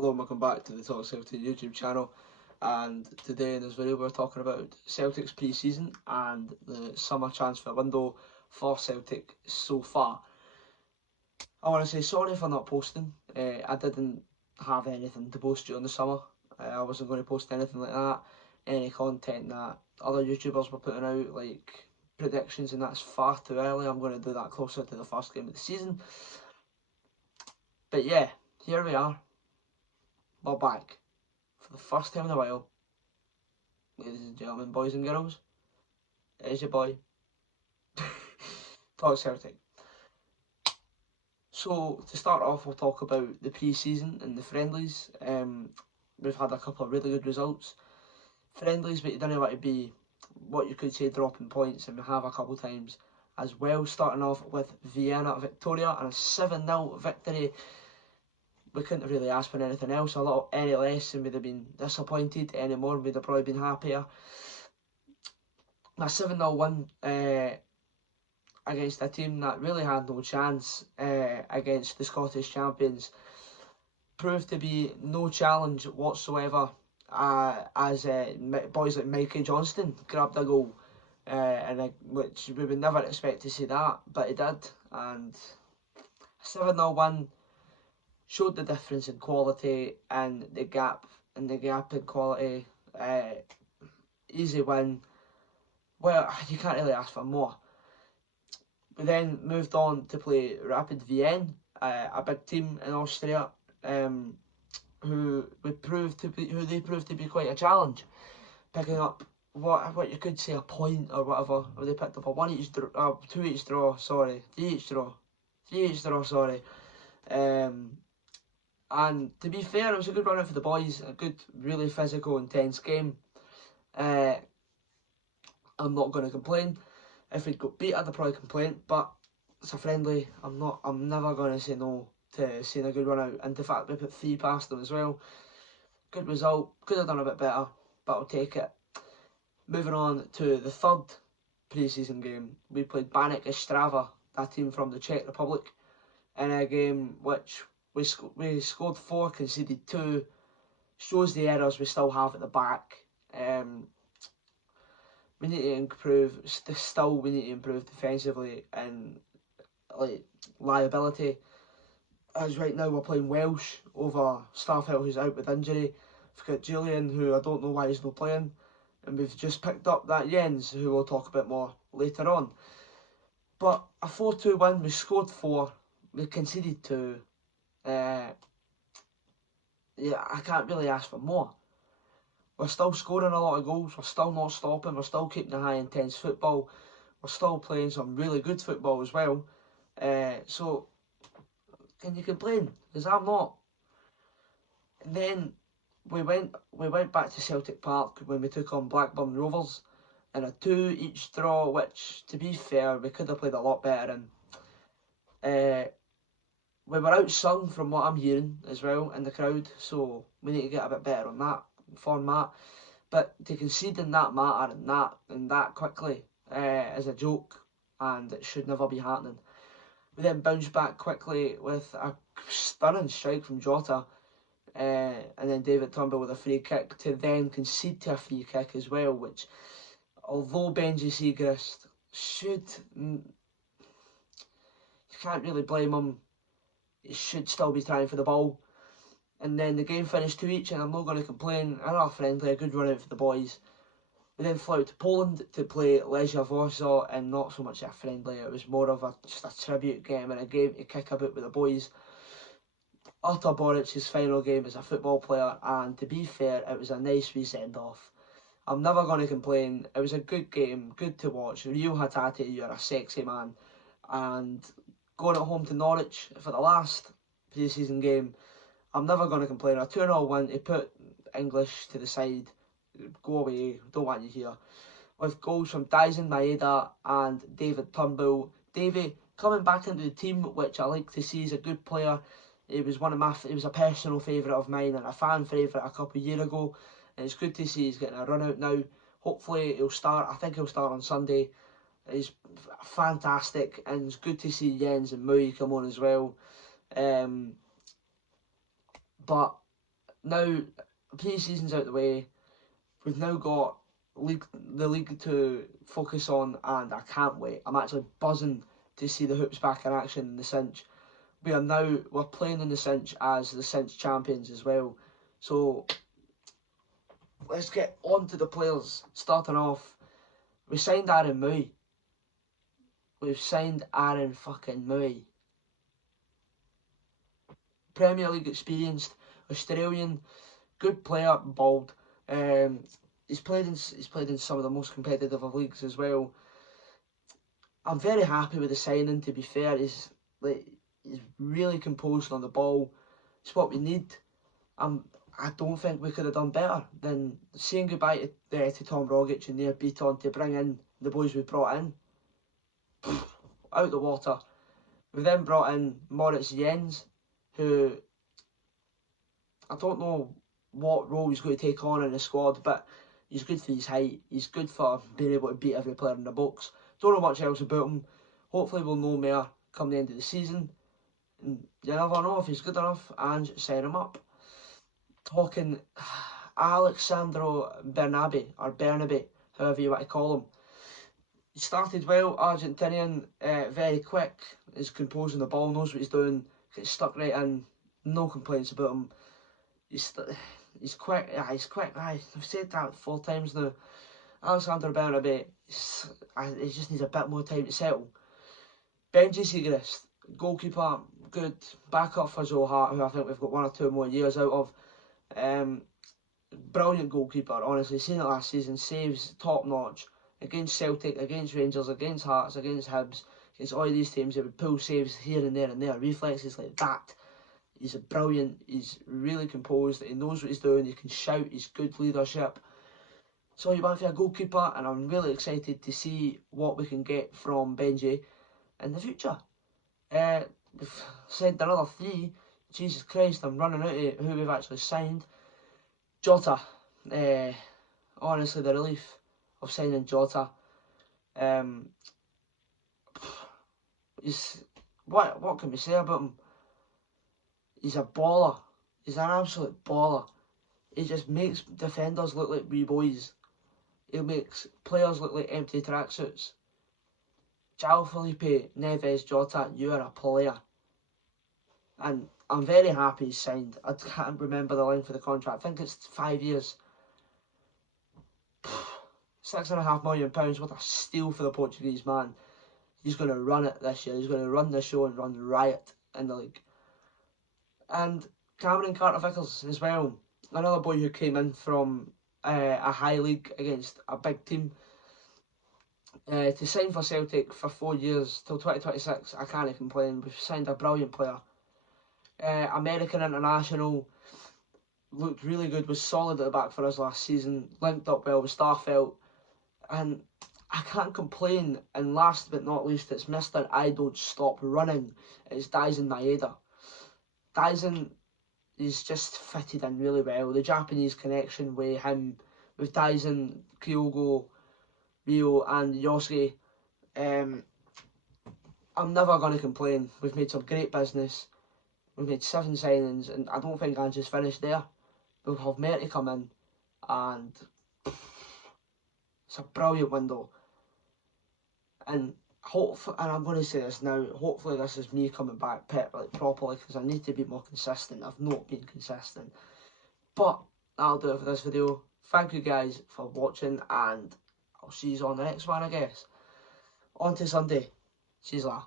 Hello and welcome back to the Talk Celtic YouTube channel, and today in this video we're talking about Celtic's pre-season and the summer transfer window for Celtic so far. I want to say sorry for not posting. I didn't have anything to post during the summer. I wasn't going to post anything like that, any content that other YouTubers were putting out, like predictions, and that's far too early. I'm going to do that closer to the first game of the season. But yeah, here we are. We're back for the first time in a while. Ladies and gentlemen, boys and girls, it's your boy, Talk Celtic. So, to start off, we'll talk about the pre-season and the friendlies. We've had a couple of really good results. Friendlies, but you don't want to be, what you could say, dropping points, and we have a couple of times as well. Starting off with Vienna Victoria and a 7-0 victory. We couldn't have really asked for anything else, any less, and we'd have been disappointed. Any more, we'd have probably been happier. A 7-0 win against a team that really had no chance against the Scottish champions proved to be no challenge whatsoever, as boys like Mikey Johnston grabbed a goal, which we would never expect to see that, but he did, and a 7-0 win showed the difference in quality and the gap in quality. Easy win. Well, you can't really ask for more. We then moved on to play Rapid Vienna, a big team in Austria, who they proved to be quite a challenge, picking up what you could say a point or whatever. Or they picked up a 2-each draw, sorry, 3-each draw, sorry. And to be fair, it was a good run out for the boys, a good, really physical, intense game. I'm not going to complain. If we'd got beat, I'd probably complain, but it's a friendly. I'm never going to say no to seeing a good run out. And the fact we put 3 past them as well, good result. Could have done a bit better, but I'll take it. Moving on to the third pre-season game, we played Baník Ostrava, that team from the Czech Republic, in a game which we scored 4, conceded 2. Shows the errors we still have at the back. We need to improve. We need to improve defensively and like liability. As right now we're playing Welsh over Starfelt, who's out with injury. We've got Julian, who I don't know why he's not playing, and we've just picked up that Jens, who we'll talk a bit more later on. But a 4-2 win. We scored 4. We conceded 2. Yeah, I can't really ask for more. We're still scoring a lot of goals, we're still not stopping, we're still keeping a high intense football, we're still playing some really good football as well. So, can you complain? Because I'm not. And then we went back to Celtic Park when we took on Blackburn Rovers in a 2-each draw, which, to be fair, we could have played a lot better in. We were outsung from what I'm hearing as well in the crowd, so we need to get a bit better on that format. But to concede in that matter and that quickly is a joke, and it should never be happening. We then bounced back quickly with a stunning strike from Jota, and then David Turnbull with a free kick to then concede to a free kick as well, which, although Benji Siegrist you can't really blame him. He should still be trying for the ball. And then the game finished 2-each, and I'm not going to complain. Another friendly, a good run out for the boys. We then flew out to Poland to play Legia Warsaw, and not so much a friendly, it was more of just a tribute game and a game to kick about with the boys. Artur Boric's final game as a football player, and to be fair, it was a nice wee send-off. I'm never going to complain. It was a good game, good to watch. Rio Hatate, you're a sexy man. And going at home to Norwich for the last pre-season game, I'm never going to complain. A 2-0 win to put English to the side. Go away, don't want you here. With goals from Daisen Maeda and David Turnbull. Davy coming back into the team, which I like to see. He's a good player. He was a personal favourite of mine and a fan favourite a couple of years ago. And it's good to see he's getting a run out now. Hopefully he'll start. I think he'll start on Sunday. He's fantastic, and it's good to see Jens and Mui come on as well. But now pre-season's out the way. We've now got the league to focus on, and I can't wait. I'm actually buzzing to see the hoops back in action in the cinch. We're playing in the cinch as the cinch champions as well. So let's get on to the players. Starting off, we signed Aaron Mui. We've signed Aaron fucking Mui. Premier League experienced Australian, good player, bald. He's played in some of the most competitive of leagues as well. I'm very happy with the signing. To be fair, he's really composed on the ball. It's what we need. I don't think we could have done better than saying goodbye to Tom Rogic and their beat on to bring in the boys we brought in. Out the water. We then brought in Moritz Jens, who I don't know what role he's going to take on in the squad, but he's good for his height. He's good for being able to beat every player in the box. Don't know much else about him. Hopefully we'll know more come the end of the season. And you never know if he's good enough and sign him up. Talking Alexandro Bernabe, however you want to call him. He started well, Argentinian, very quick, is composing the ball, knows what he's doing, gets stuck right in, no complaints about him. He's quick, I've said that 4 times now. Alexander Bernabe, he just needs a bit more time to settle. Benji Siegrist, goalkeeper, good, backup for Joe Hart, who I think we've got 1 or 2 more years out of. Brilliant goalkeeper, honestly, seen it last season, saves top notch against Celtic, against Rangers, against Hearts, against Hibs, against all these teams that would pull saves here and there, reflexes like that. He's brilliant, he's really composed, he knows what he's doing, he can shout, he's good leadership. So you want for a goalkeeper, and I'm really excited to see what we can get from Benji in the future. We've signed another 3. Jesus Christ, I'm running out of who we've actually signed. Jota, honestly, the relief of signing Jota. He's what can we say about him? He's a baller. He's an absolute baller. He just makes defenders look like wee boys. He makes players look like empty tracksuits. João Felipe Neves Jota, you are a player. And I'm very happy he's signed. I can't remember the length of the contract. I think it's 5 years. £6.5 million. What a steal for the Portuguese man. He's going to run it this year. He's going to run the show and run riot in the league. And Cameron Carter-Vickers as well. Another boy who came in from a high league against a big team. To sign for Celtic for 4 years till 2026, I can't complain. We've signed a brilliant player. American international, looked really good, was solid at the back for us last season, linked up well with Starfelt, and I can't complain. And last but not least, it's Mr. I Don't Stop Running. It's Daisen Maeda. Daisen is just fitted in really well. The Japanese connection with him, with Daisen, Kyogo, Rio and Yosuke, I'm never going to complain. We've made some great business. We've made 7 signings, and I don't think I'm just finished there. We'll have more to come in, and it's a brilliant window. And I'm going to say this now, hopefully this is me coming back properly, because I need to be more consistent. I've not been consistent. But that'll do it for this video. Thank you guys for watching, and I'll see you on the next one, I guess. On to Sunday. See you later.